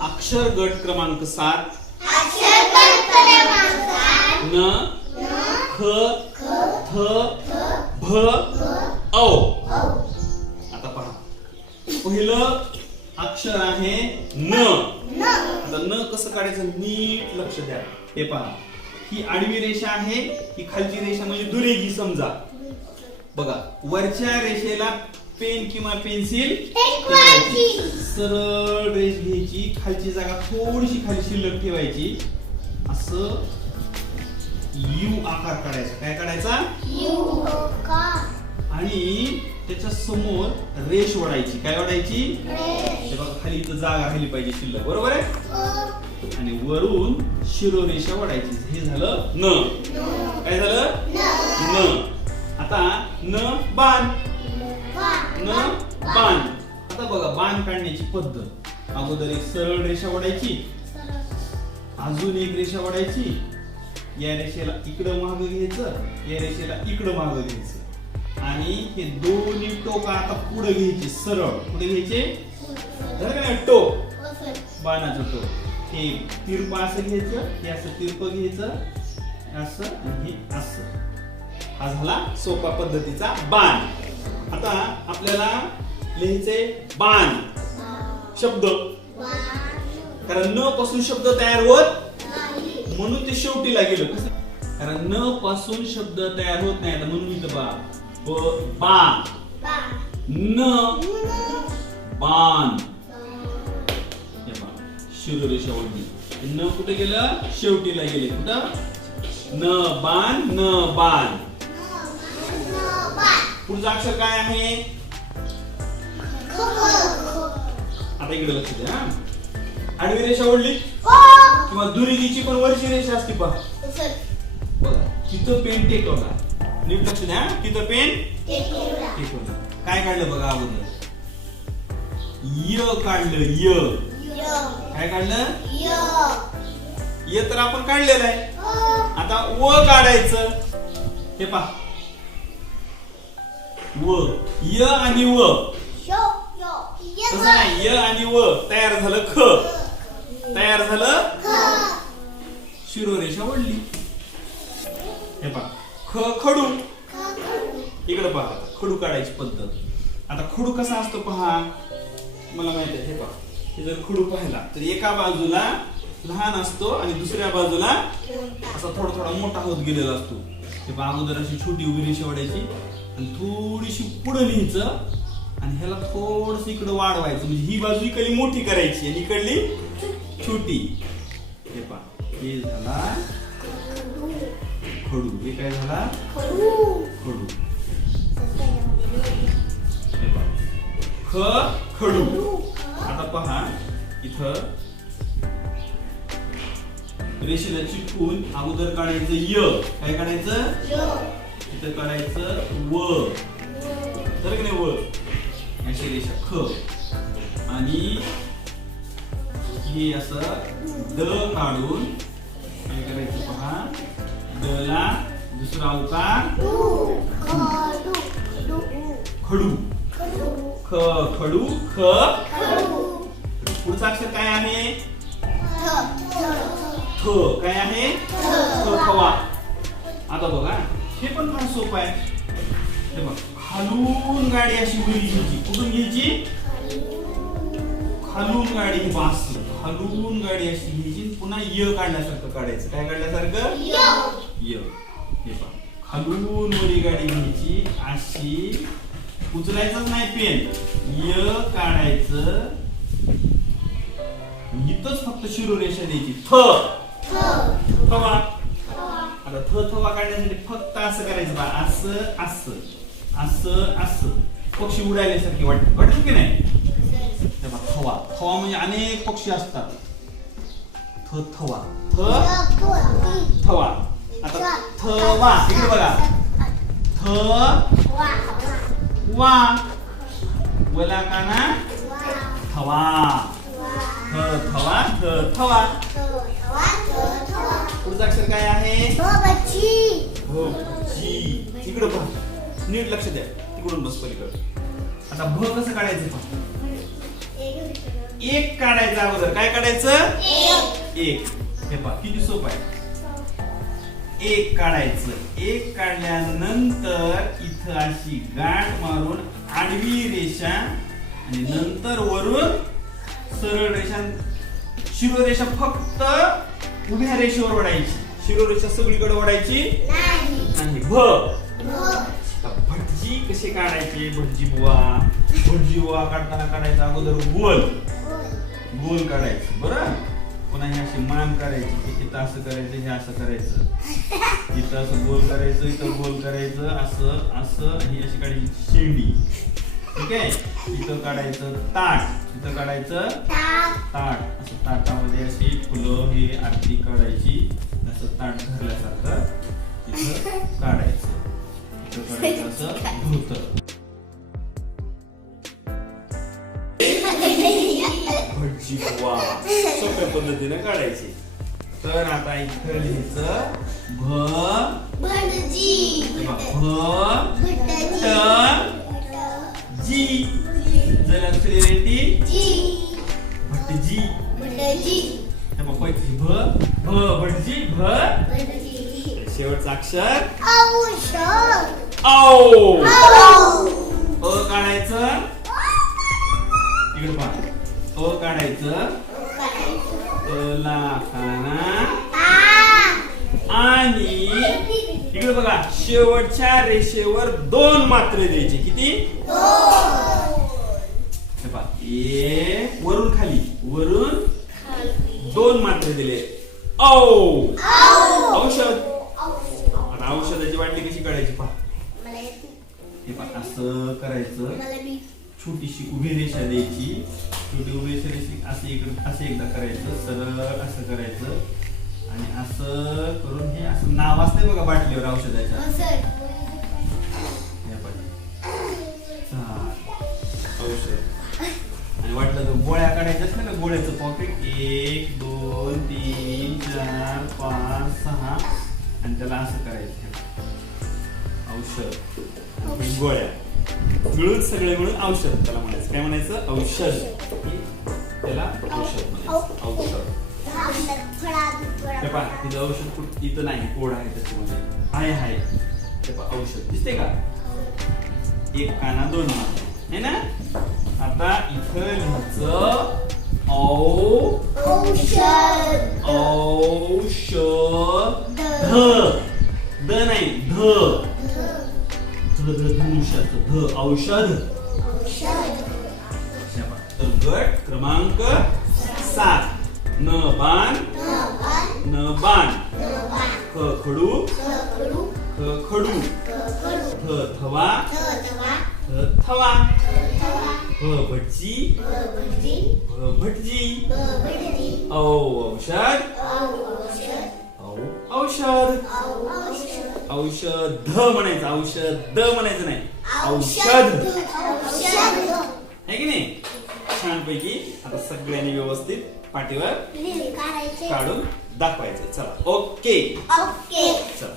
अक्षर गट क्रमांक सात. न. ख. थ. भ. औ. आता पहा. पहिलं अक्षर आहे न. आता न कसं काढायचं? नीट लक्ष द्या. हे पहा. ही आडवी रेषा आहे ही खालची रेषा म्हणजे दुरेगी समजा. बघा वरच्या रेषेला पेन किंवा पेन्सिल. सरळ रेष घ्यायची. खालची जागा थोडीशी खाली शिल्लक ठेवायची. असं यू आकार काढायचा. काय काढायचा? आणि त्याच्यासमोर रेष ओढायची. काय ओढायची? हे खाली इथं जागा राहिली पाहिजे शिल्लक. बरोबर आहे? आणि वरून शिरोरेषा ओढायची. हे झालं न. काय झालं? न. आता न बाण. न बाण. आता बघा बाण काढण्याची पद्धत. अगोदर एक सरळ रेषा ओढायची. अजून एक रेषा ओढायची. या रेषेला इकडं मागं घ्यायचं या रेषेला इकडं मागं घ्यायचं. आणि हे दोन्ही टोक आता पुढे घ्यायचे सरळ. पुढे घ्यायचे? नाही? टोक. बाणाचं टोक. हे तिरप असं घ्यायचं हे असं तिरप घ्यायचं असं हे असं. हा झाला सोपा पद्धतीचा बाण. आता आपल्याला लिहायचे बाण. शब्द. कारण न पासून शब्द तयार होत म्हणून ते शेवटीला गेलं. कारण न पासून शब्द तयार होत नाही. म्हणून मी बा ब- बा न बाण. हे पहा, शिरोरेषा न कुठे गेलं? शेवटीला गेले. कुठं? न बाण न बाण. पुढचं अक्षर काय आहे? आता इकडे लक्ष द्या हा. आडवी रेषा ओढली? किंवा दुरेगीची पण वरची रेषा असते पहा. बघा तिथं पेन टेकवला. नीट लक्ष द्या तिथं पेन टेकवला. काय काढलं बघा अगोदर? य काढलं य. काय काढलं? य. तर आपण काढलेलं आहे. आता व काढायचं. हे पहा. व य आणि व. तसं नाही य. आणि व. तयार झालं ख. तयार झालं शिरोरेषा ओढली हे पहा ख खडू इकडे पहा खडू काढायची पद्धत. आता खडू कसा असतो पहा? मला माहिती आहे हे पहा. हे जर खडू पाहिला तर एका बाजूला लहान असतो आणि दुसऱ्या बाजूला असा थोडा थोडा मोठा होत गेलेला असतो. हे पहा अगोदर अशी छोटी उभी रेषा ओढायची. आणि थोडीशी पुढे लिहायचं आणि ह्याला थोडस इकडं वाढवायचं. म्हणजे ही बाजू इकडली मोठी करायची आणि इकडली छोटी. हे पहा हे झाला खडू. हे काय झाला? खडू. ख खडू. आता पहा इथं रेषेला चिटकून अगोदर काढायचं य. काय काढायचं? इथं काढायचं व. तर की नाही व? अशी रेषा ख. आणि हे असं द काढून काय करायचं पहा? द ला दुसरा अवतार खडू. ख खडू ख. पुढचा अक्षर काय आहे? थ काय आहे? खवा. आता बघा. हे पण सोपं आहे. बघ खालून गाडी अशी घ्यायची. कुठून घ्यायची? खालून गाडी बास. खालून गाडी अशी घ्यायची. पुन्हा य काढल्यासारखं काढायचं. काय काढल्यासारखं? य. हे पहा खालून वरी गाडी घ्यायची. अशी. उचलायचंच नाही पेन. य काढायचं. इथंच फक्त शिरोरेषा द्यायची. थ. थवा. आता थ थवा काढण्यासाठी फक्त असं करायचं बा असं असं. असं असं. पक्षी उडायल्यासारखे वाट वाटत की नाही? तेव्हा थवा. थवा म्हणजे अनेक पक्षी असतात. थ थवा. थ? थवा. आता थवा इकडे बघा. थ वा. वला काना थवा. थ थवा. थ थवा. पुढचं अक्षर काय आहे? नीट लक्ष द्या. तिकडून बस पलीकडे. आता भ कसं काढायचं पहा एक काढायचं अगोदर. काय काढायचं? एक. हे पहा किती सोपं आहे. एक काढायचं. एक काढल्यानंतर इथं अशी गाठ मारून आडवी रेषा आणि नंतर वरून सरळ रेषा शिरोरेषा फक्त उभ्या रेषेवर ओढायची. शिरोरेषा सगळीकडे ओढायची? नाही. भ. कसे काढायचे? भटजी बुवा. भटजी बुवा काढताना काढायचं अगोदर गोल गोल काढायचं बरं? पुन्हा हे अशी मान करायची इथं असं करायचं हे असं करायचं. इथं असं गोल करायचं इथं गोल करायचं असं असं ही अशी काढायची शेंडी. ठीक आहे? इथं काढायचं ताट. इथं काढायचं ताट. असं ताटामध्ये अशी फुलं ही आरती काढायची. असं ताट धरल्यासारखं इथं काढायचं. इथं असं भटजी वा सोप्या पद्धतीने काढायची तर आता इथं लिहायचं भ तेव्हा भ ट जी जर अक्षरे रेटी भटजी भ भ भटजी भ शेवटचं अक्षर. औ. अ काढायचं. इकडे पहा. अ काढायचं. खाना आणि इकडे बघा शेवटच्या रेषेवर दोन मात्रे द्यायचे. किती? हे एक वरून खाली. वरून दोन मात्रे दिले. औ. औषध आता औषधाची वाटली कशी काढायची पहा हे पहा असं करायचं. छोटीशी उभी रेषा द्यायची. छोटी उभी रेषा द्यायची. असं इकडे असं एकदा करायचं. सरळ असं करायचं. आणि असं करून हे असं नाव असते बघा बाटलीवर औषधाच्या. हे वाटलं तर गोळ्या काढायच्या असल्या ना गोळ्याचं पॉकेट एक दोन तीन चार पाच सहा. आणि त्याला असं करायचं. औषध. गोळ्या. मिळून सगळे मिळून औषध त्याला म्हणायचं. काय म्हणायचं? औषध. त्याला औषध म्हणायचं. औषध. तिथं औषध कुठं इथं नाही ओढ आहे त्याच्यामध्ये. आहे आहे औषध. दिसते का? एक काना दोन मान है ना? आता इथं लिहायचं औ औषध. ध. नाही ध ध. औषध. तर गट क्रमांक सात. न बाण. न बाण. ख खडू. ख खडू. थ थवा. थ थवा. भ भटजी. भ भटजी. औ औषध. औ औषध. औषध म्हणायचं औषध म्हणायचं नाही. औषध आहे की नाही? छानपैकी आता सगळ्यांनी व्यवस्थित पाठीवर काढून दाखवायचं. चला. ओके. ओके. चला.